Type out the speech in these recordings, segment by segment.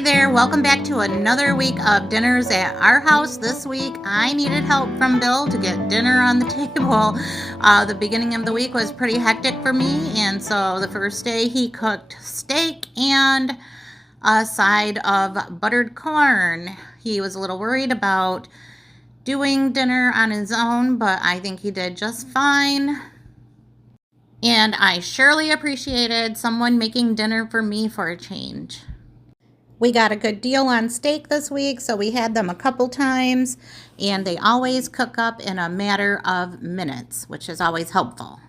Hey there, welcome back to another week of dinners at our house. This week I needed help from Bill to get dinner on the table. The beginning of the week was pretty hectic for me, and so the first day he cooked steak and a side of buttered corn. He was a little worried about doing dinner on his own, but I think he did just fine. And I surely appreciated someone making dinner for me for a change. We got a good deal on steak this week, so we had them a couple times, and they always cook up in a matter of minutes, which is always helpful,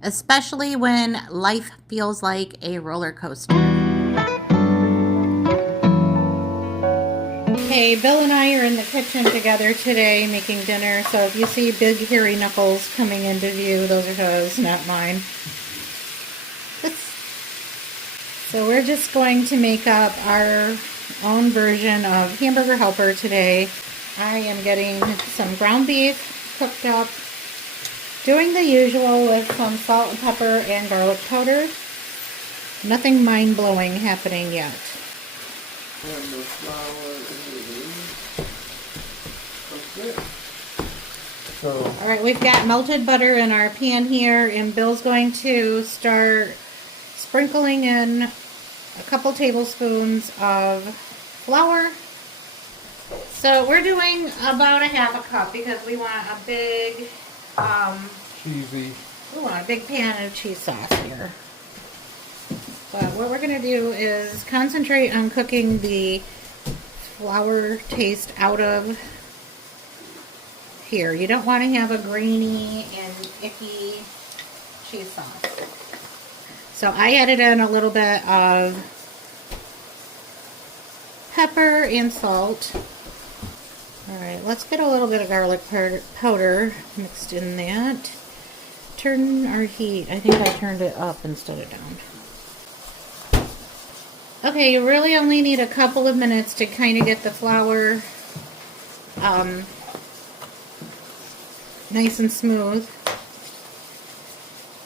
especially when life feels like a roller coaster. Okay, Bill and I are in the kitchen together today making dinner, so if you see big hairy knuckles coming into view, those are his, not mine. So we're just going to make up our own version of hamburger helper today. I am getting some ground beef cooked up, doing the usual with some salt and pepper and garlic powder. Nothing mind-blowing happening yet. And the flour is, that's it. So, all right, we've got melted butter in our pan here, and Bill's going to start sprinkling in a couple tablespoons of flour. So we're doing about a half a cup because we want a big cheesy. we want a big pan of cheese sauce here. But what we're going to do is concentrate on cooking the flour taste out of here. You don't want to have a grainy and icky cheese sauce. So I added in a little bit of pepper and salt. Alright, let's get a little bit of garlic powder mixed in that. Turn our heat. I think I turned it up instead of down. Okay, you really only need a couple of minutes to kind of get the flour nice and smooth.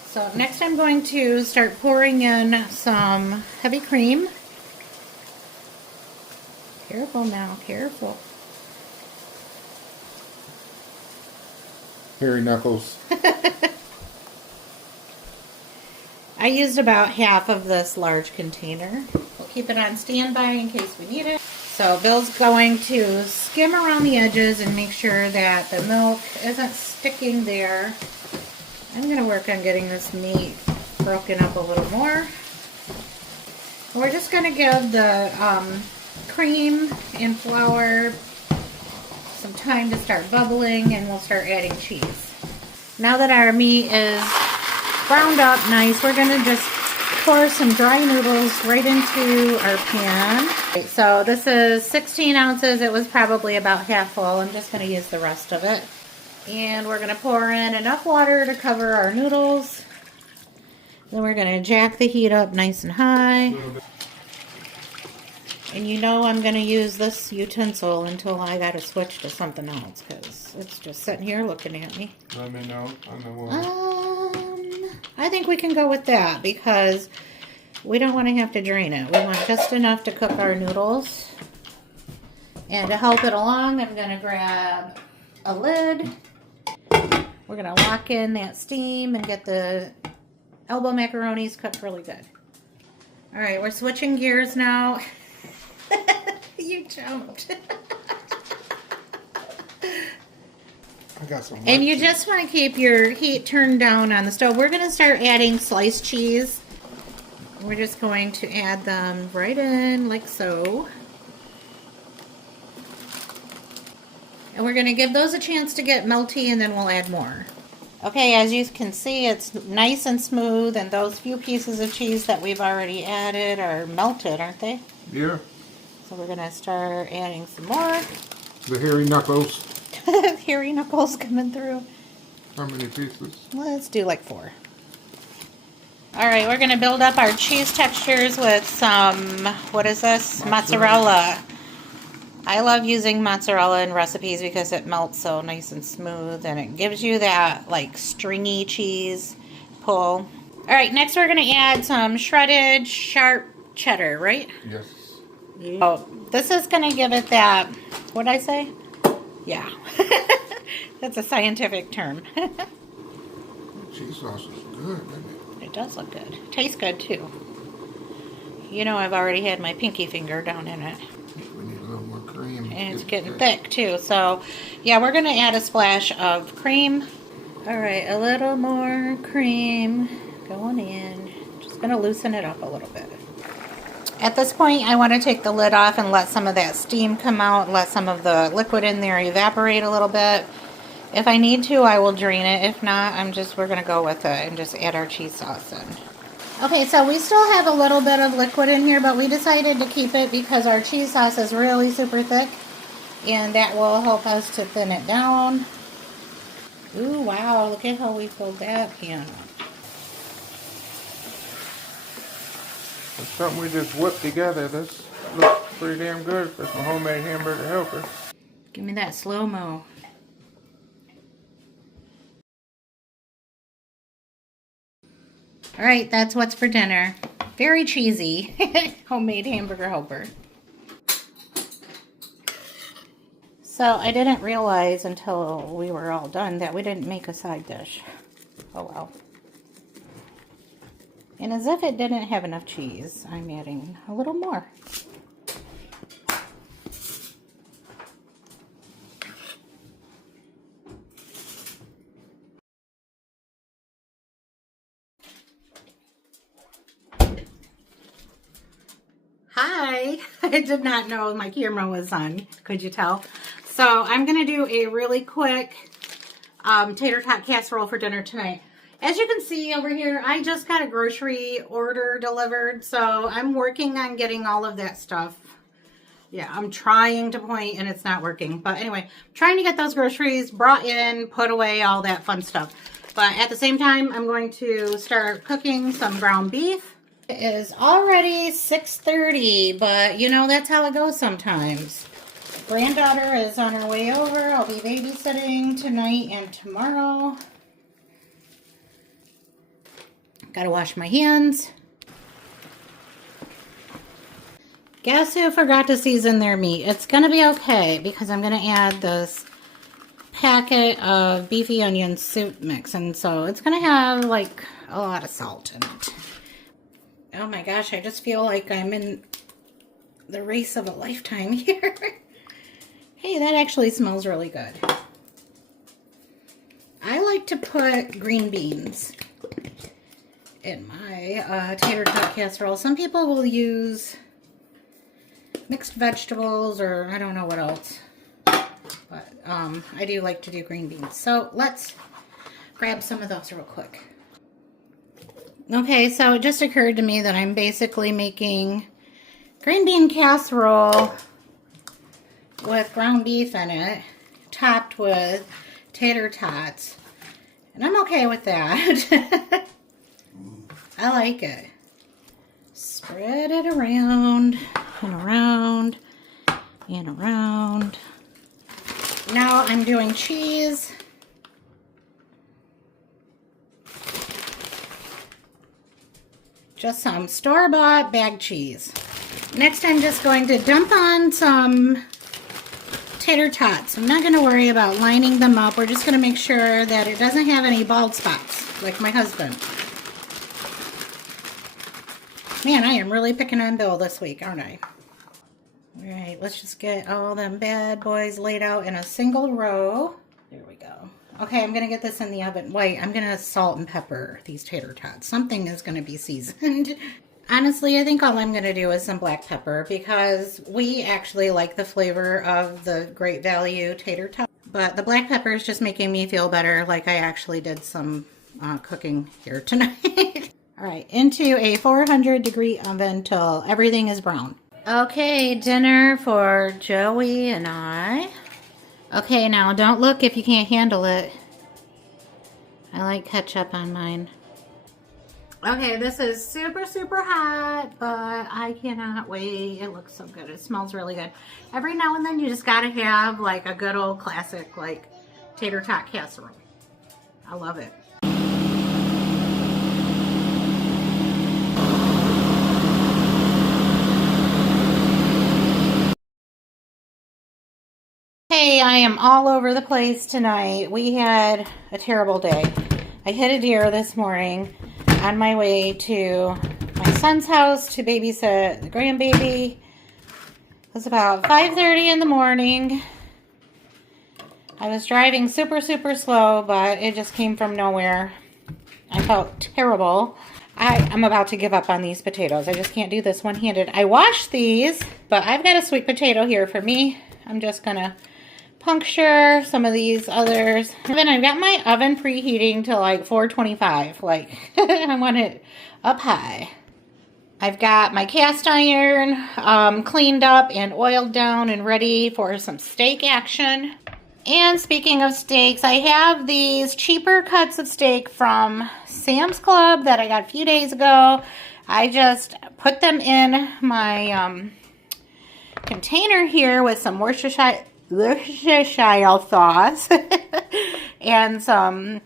So next I'm going to start pouring in some heavy cream. Careful now, careful. Hairy knuckles. I used about half of this large container. We'll keep it on standby in case we need it. So Bill's going to skim around the edges and make sure that the milk isn't sticking there. I'm going to work on getting this meat broken up a little more. We're just going to give the cream and flour some time to start bubbling, and we'll start adding cheese. Now that our meat is browned up nice, we're going to just pour some dry noodles right into our pan. Okay, so this is 16 ounces. It was probably about half full. I'm just going to use the rest of it. And we're going to pour in enough water to cover our noodles. Then we're going to jack the heat up nice and high. And you know I'm going to use this utensil until I got to switch to something else, because it's just sitting here looking at me. Let me know on the one. I think we can go with that because we don't want to have to drain it. We want just enough to cook our noodles. And to help it along, I'm going to grab a lid. We're going to lock in that steam and get the elbow macaronis cooked really good. Alright, we're switching gears now. You jumped. I got some. And you just want to keep your heat turned down on the stove. We're going to start adding sliced cheese. We're just going to add them right in like so. And we're going to give those a chance to get melty, and then we'll add more. Okay, as you can see, it's nice and smooth, and those few pieces of cheese that we've already added are melted, aren't they? Yeah. So we're going to start adding some more. The hairy knuckles. Hairy knuckles coming through. How many pieces? Let's do like 4. Alright, we're going to build up our cheese textures with some, what is this? Mozzarella. I love using mozzarella in recipes because it melts so nice and smooth, and it gives you that like stringy cheese pull. Alright, next we're going to add some shredded sharp cheddar, right? Yes. Oh, this is going to give it that, what'd I say? Yeah. That's a scientific term. Cheese sauce is good, isn't it? It does look good. Tastes good too. You know, I've already had my pinky finger down in it. We need a little more cream. And it's getting thick too. So, yeah, we're going to add a splash of cream. All right, a little more cream going in. Just going to loosen it up a little bit. At this point, I want to take the lid off and let some of that steam come out, let some of the liquid in there evaporate a little bit. If I need to, I will drain it. If not, we're going to go with it and just add our cheese sauce in. Okay, so we still have a little bit of liquid in here, but we decided to keep it because our cheese sauce is really super thick, and that will help us to thin it down. Ooh, wow, look at how we filled that pan up. It's something we just whipped together. This looks pretty damn good for some homemade hamburger helper. Give me that slow-mo. All right, that's what's for dinner. Very cheesy. Homemade hamburger helper. So I didn't realize until we were all done that we didn't make a side dish. Oh well. And as if it didn't have enough cheese, I'm adding a little more. Hi! I did not know my camera was on. Could you tell? So I'm going to do a really quick tater tot casserole for dinner tonight. As you can see over here, I just got a grocery order delivered, so I'm working on getting all of that stuff. Yeah, I'm trying to point and it's not working. But anyway, trying to get those groceries brought in, put away, all that fun stuff. But at the same time, I'm going to start cooking some ground beef. It is already 6:30, but you know, that's how it goes sometimes. Granddaughter is on her way over. I'll be babysitting tonight and tomorrow. Gotta wash my hands. Guess who forgot to season their meat? It's gonna be okay because I'm gonna add this packet of beefy onion soup mix, and so it's gonna have like a lot of salt in it. Oh my gosh, I just feel like I'm in the race of a lifetime here. Hey, that actually smells really good. I like to put green beans in my tater tot casserole. Some people will use mixed vegetables or I don't know what else. But I do like to do green beans. So let's grab some of those real quick. Okay, so it just occurred to me that I'm basically making green bean casserole with ground beef in it, topped with tater tots. And I'm okay with that. I like it. Spread it around and around and around. Now I'm doing cheese. Just some store-bought bag cheese. Next I'm just going to dump on some tater tots. I'm not going to worry about lining them up. We're just going to make sure that it doesn't have any bald spots, like my husband. Man, I am really picking on Bill this week, aren't I? Alright, let's just get all them bad boys laid out in a single row. There we go. Okay, I'm going to get this in the oven. Wait, I'm going to salt and pepper these tater tots. Something is going to be seasoned. Honestly, I think all I'm going to do is some black pepper because we actually like the flavor of the Great Value tater tot. But the black pepper is just making me feel better, like I actually did some cooking here tonight. All right, into a 400-degree oven till everything is brown. Okay, dinner for Joey and I. Okay, now don't look if you can't handle it. I like ketchup on mine. Okay, this is super, super hot, but I cannot wait. It looks so good. It smells really good. Every now and then you just gotta have like a good old classic like tater tot casserole. I love it. Okay, I am all over the place tonight. We had a terrible day. I hit a deer this morning on my way to my son's house to babysit the grandbaby. It was about 5:30 in the morning. I was driving super slow, but it just came from nowhere. I felt terrible. I'm about to give up on these potatoes. I just can't do this one-handed. I washed these, but I've got a sweet potato here for me. I'm just gonna puncture some of these others. And then I've got my oven preheating to like 425. Like, I want it up high. I've got my cast iron cleaned up and oiled down and ready for some steak action. And speaking of steaks, I have these cheaper cuts of steak from Sam's Club that I got a few days ago. I just put them in my container here with some Worcestershire sauce and some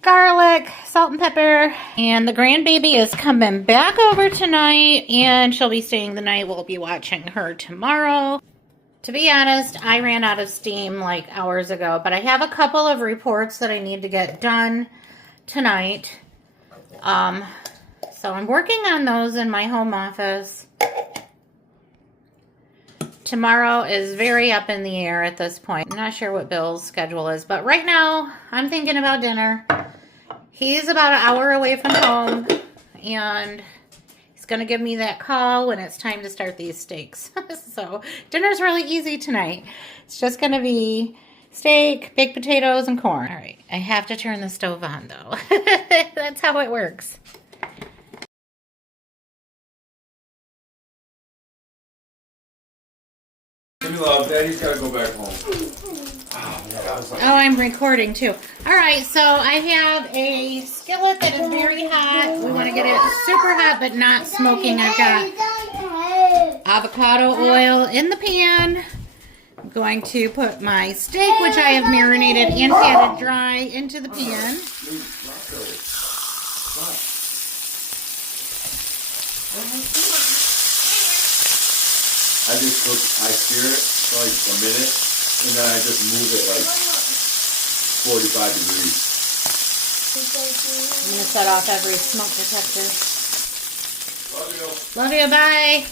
garlic, salt and pepper. And the grandbaby is coming back over tonight, and she'll be staying the night. We'll be watching her tomorrow. To be honest, I ran out of steam like hours ago, but I have a couple of reports that I need to get done tonight. So I'm working on those in my home office. Tomorrow is very up in the air at this point. I'm not sure what Bill's schedule is, but right now I'm thinking about dinner. He's about an hour away from home, and he's going to give me that call when it's time to start these steaks. So dinner's really easy tonight. It's just going to be steak, baked potatoes, and corn. All right, I have to turn the stove on, though. That's how it works. Give me love. Daddy's got to go back home. Oh, man, I was like... Oh, I'm recording, too. All right, so I have a skillet that is very hot. We want to get it super hot, but not smoking. I've got avocado oil in the pan. I'm going to put my steak, which I have marinated and patted dry, into the pan. I just cook, I sear it for like a minute, and then I just move it like 45 degrees. I'm going to set off every smoke detector. Love you. Love you, bye.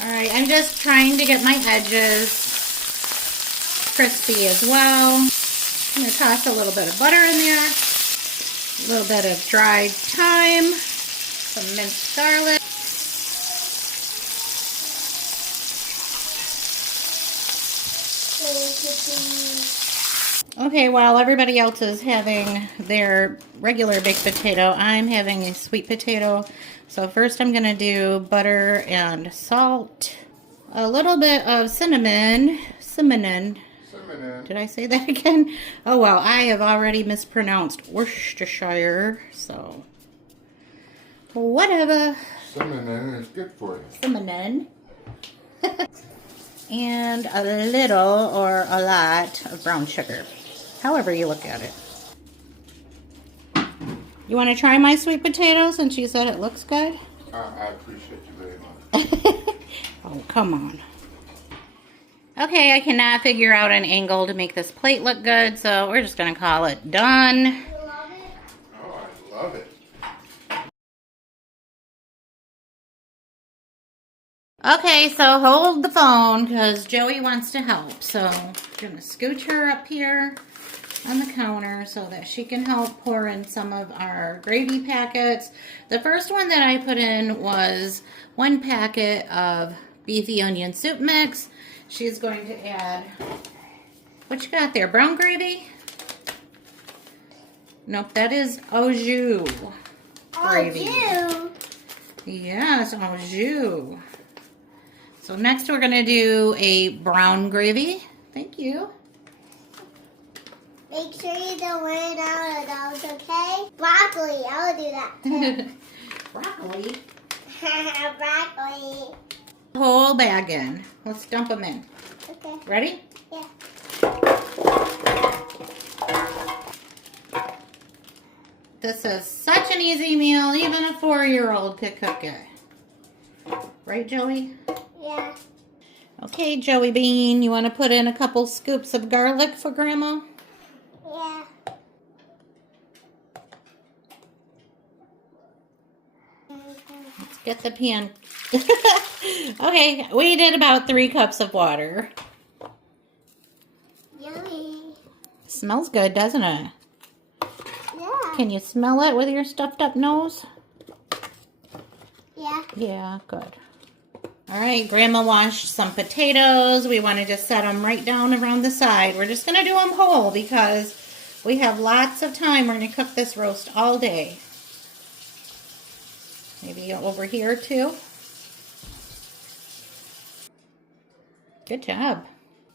Alright, I'm just trying to get my edges crispy as well. I'm going to toss a little bit of butter in there, a little bit of dried thyme, some minced garlic. Okay, while everybody else is having their regular baked potato, I'm having a sweet potato. So first I'm going to do butter and salt, a little bit of cinnamon. Did I say that again? Oh well, I have already mispronounced Worcestershire, so whatever. Cinnamon is good for you. Cinnamon. And a little or a lot of brown sugar, however you look at it. You want to try my sweet potato since you said it looks good? I appreciate you very much. Oh, come on. Okay, I cannot figure out an angle to make this plate look good, so we're just going to call it done. Oh, I love it. Okay, so hold the phone because Joey wants to help. So I'm going to scooch her up here on the counter so that she can help pour in some of our gravy packets. The first one that I put in was 1 packet of beefy onion soup mix. She's going to add, what you got there, brown gravy? Nope, that is au jus gravy. Au jus? Yes, au jus. So next we're going to do a brown gravy. Thank you. Make sure you don't run out of those, okay? Broccoli, I'll do that too. Broccoli? Broccoli. Whole bag in. Let's dump them in. Okay. Ready? Yeah. This is such an easy meal, even a 4-year-old could cook it. Right, Joey? Yeah. Okay, Joey Bean, you want to put in a couple scoops of garlic for Grandma? Yeah. Let's get the pan. Okay, we did about 3 cups of water. Yummy. Smells good, doesn't it? Yeah. Can you smell it with your stuffed up nose? Yeah. Yeah, good. All right, Grandma washed some potatoes. We want to just set them right down around the side. We're just going to do them whole because we have lots of time. We're going to cook this roast all day. Maybe over here too. Good job.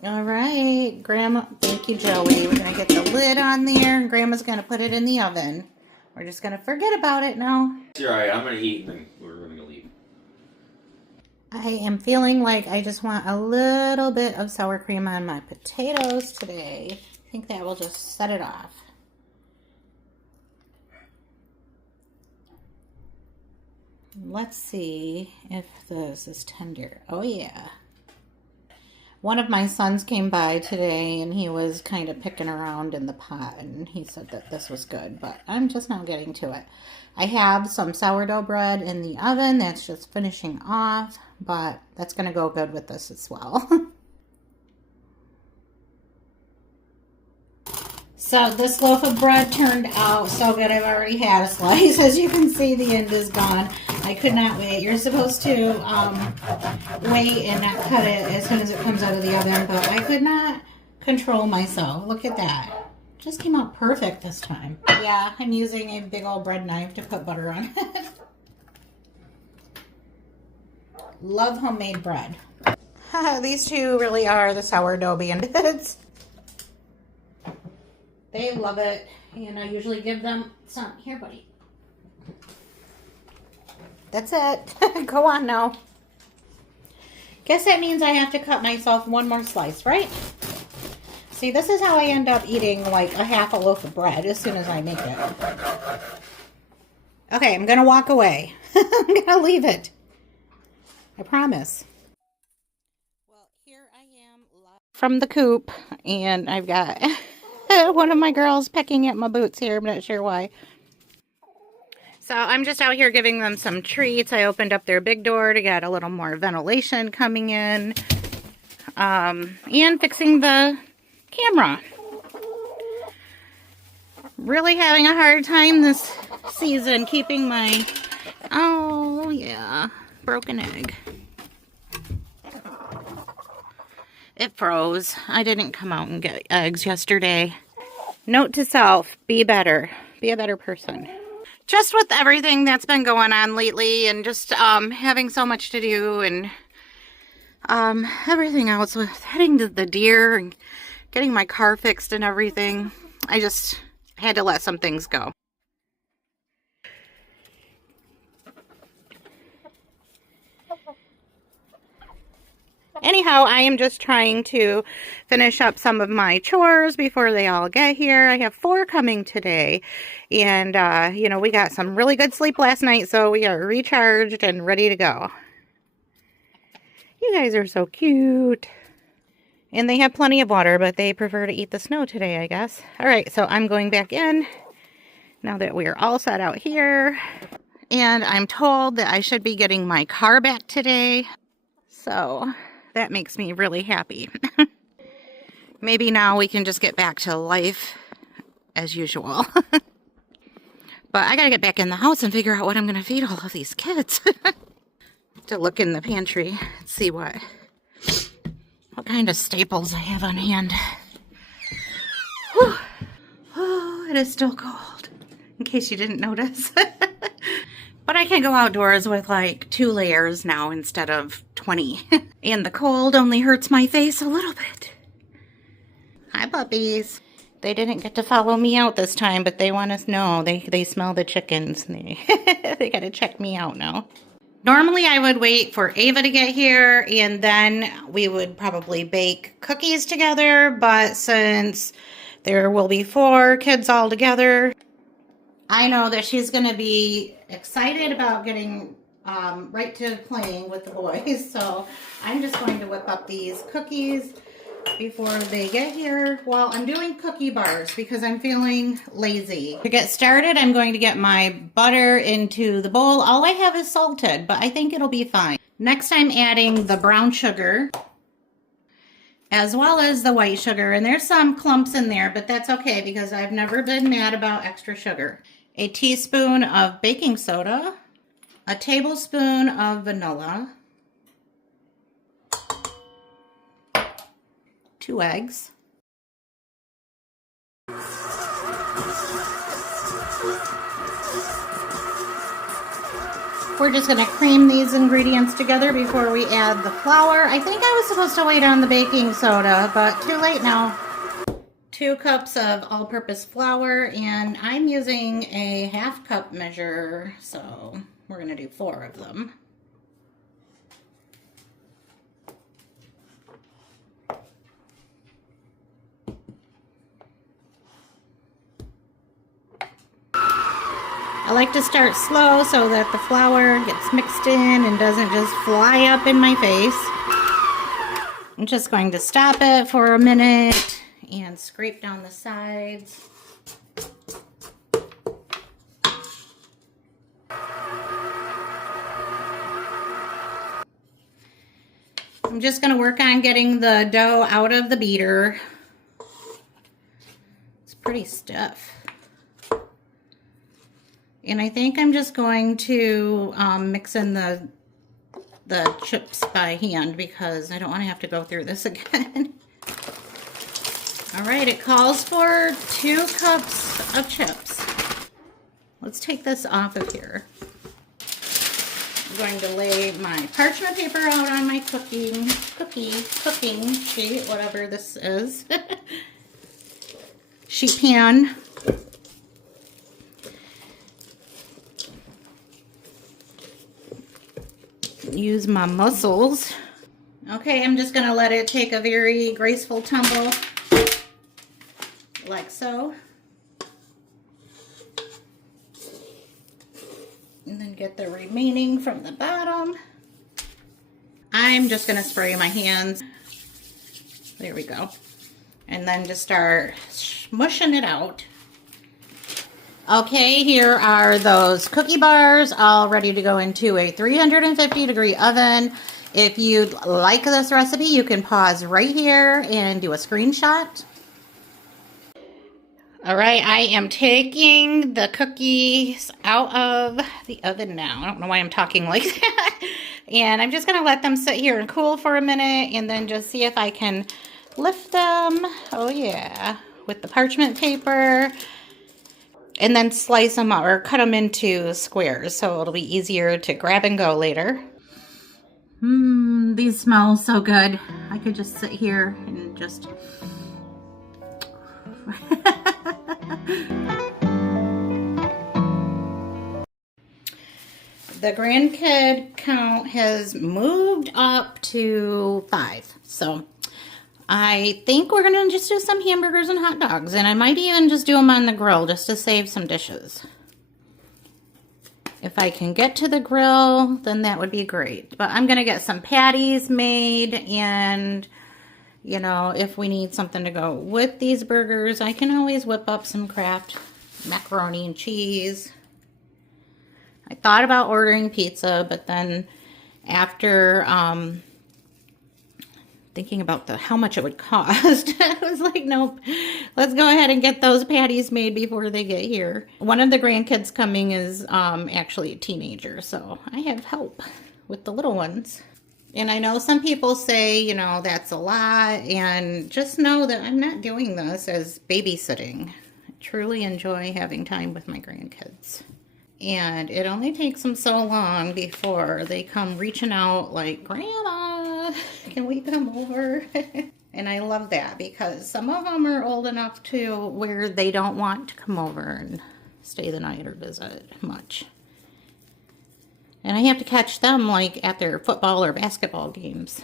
All right, Grandma. Thank you, Joey. We're going to get the lid on there, and Grandma's going to put it in the oven. We're just going to forget about it now. You're alright, I'm gonna eat and then we're gonna leave. I am feeling like I just want a little bit of sour cream on my potatoes today. I think that will just set it off. Let's see if this is tender. Oh yeah. One of my sons came by today and he was kind of picking around in the pot and he said that this was good, but I'm just now getting to it. I have some sourdough bread in the oven that's just finishing off, but that's going to go good with this as well. So this loaf of bread turned out so good. I've already had a slice. As you can see, the end is gone. I could not wait. You're supposed to wait and not cut it as soon as it comes out of the oven, but I could not control myself. Look at that. Just came out perfect this time. Yeah, I'm using a big old bread knife to put butter on it. Love homemade bread. These two really are the sourdough bandits. They love it, and I usually give them some. Here, buddy. That's it. Go on now. Guess that means I have to cut myself one more slice, right? See, this is how I end up eating like a half a loaf of bread as soon as I make it. Okay, I'm going to walk away. I'm going to leave it. I promise. Well, here I am from the coop, and I've got one of my girls pecking at my boots here. I'm not sure why. So I'm just out here giving them some treats. I opened up their big door to get a little more ventilation coming in. And fixing the camera. Really having a hard time this season keeping my, oh yeah, broken egg. It froze. I didn't come out and get eggs yesterday. Note to self, be better. Be a better person. Just with everything that's been going on lately and just having so much to do and everything else with heading to the deer and getting my car fixed and everything, I just had to let some things go. Anyhow, I am just trying to finish up some of my chores before they all get here. I have 4 coming today. And, you know, we got some really good sleep last night, so we are recharged and ready to go. You guys are so cute. And they have plenty of water, but they prefer to eat the snow today, I guess. All right, so I'm going back in now that we are all set out here. And I'm told that I should be getting my car back today. So that makes me really happy. Maybe now we can just get back to life as usual. But I gotta get back in the house and figure out what I'm gonna feed all of these kids. To look in the pantry and see what kind of staples I have on hand. Whew. Oh, it is still cold, in case you didn't notice. But I can go outdoors with like 2 layers now instead of 20. And the cold only hurts my face a little bit. Hi, puppies. They didn't get to follow me out this time, but they want to know. They smell the chickens. They got to check me out now. Normally, I would wait for Ava to get here, and then we would probably bake cookies together. But since there will be 4 kids all together, I know that she's going to be excited about getting right to playing with the boys. So I'm just going to whip up these cookies before they get here. Well, I'm doing cookie bars because I'm feeling lazy. To get started, I'm going to get my butter into the bowl. All I have is salted, but I think it'll be fine. Next, I'm adding the brown sugar as well as the white sugar. And there's some clumps in there, but that's okay because I've never been mad about extra sugar. A teaspoon of baking soda, a tablespoon of vanilla, 2 eggs, we're just going to cream these ingredients together before we add the flour. I think I was supposed to wait on the baking soda, but too late now. 2 cups of all-purpose flour, and I'm using a 1/2 cup measure, so we're going to do 4 of them. I like to start slow so that the flour gets mixed in and doesn't just fly up in my face. I'm just going to stop it for a minute and scrape down the sides. I'm just going to work on getting the dough out of the beater. It's pretty stiff. And I think I'm just going to mix in the chips by hand because I don't want to have to go through this again. All right, it calls for 2 cups of chips. Let's take this off of here. I'm going to lay my parchment paper out on my cooking sheet, whatever this is. Sheet pan. Use my muscles. Okay, I'm just gonna let it take a very graceful tumble, like so. And then get the remaining from the bottom. I'm just gonna spray my hands. There we go. And then just start smushing it out. Okay, here are those cookie bars all ready to go into a 350-degree oven. If you'd like this recipe, you can pause right here and do a screenshot. All right, I am taking the cookies out of the oven now. I don't know why I'm talking like that. And I'm just gonna let them sit here and cool for a minute and then just see if I can lift them. Oh yeah, with the parchment paper. And then slice them up or cut them into squares so it'll be easier to grab and go later. These smell so good. I could just sit here and just... The grandkid count has moved up to 5. So I think we're gonna just do some hamburgers and hot dogs, and I might even just do them on the grill just to save some dishes. If I can get to the grill, then that would be great. But I'm gonna get some patties made, and you know, if we need something to go with these burgers, I can always whip up some Kraft macaroni and cheese. I thought about ordering pizza, but then after thinking about how much it would cost, I was like, nope, let's go ahead and get those patties made before they get here. One of the grandkids coming is actually a teenager, so I have help with the little ones. And I know some people say, you know, that's a lot, and just know that I'm not doing this as babysitting. I truly enjoy having time with my grandkids. And it only takes them so long before they come reaching out like, Grandma, can we come over? And I love that because some of them are old enough to where they don't want to come over and stay the night or visit much. And I have to catch them like at their football or basketball games.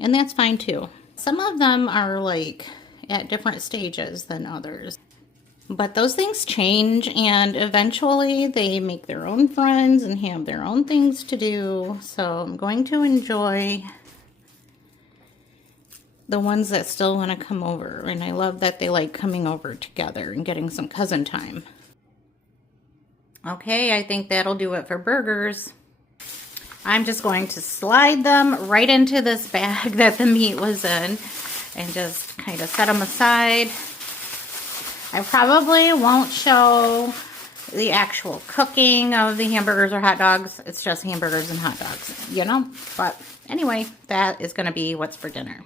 And that's fine too. Some of them are like at different stages than others. But those things change, and eventually they make their own friends and have their own things to do. So I'm going to enjoy the ones that still want to come over. And I love that they like coming over together and getting some cousin time. Okay, I think that'll do it for burgers. I'm just going to slide them right into this bag that the meat was in and just kind of set them aside. I probably won't show the actual cooking of the hamburgers or hot dogs. It's just hamburgers and hot dogs, you know? But anyway, that is going to be what's for dinner.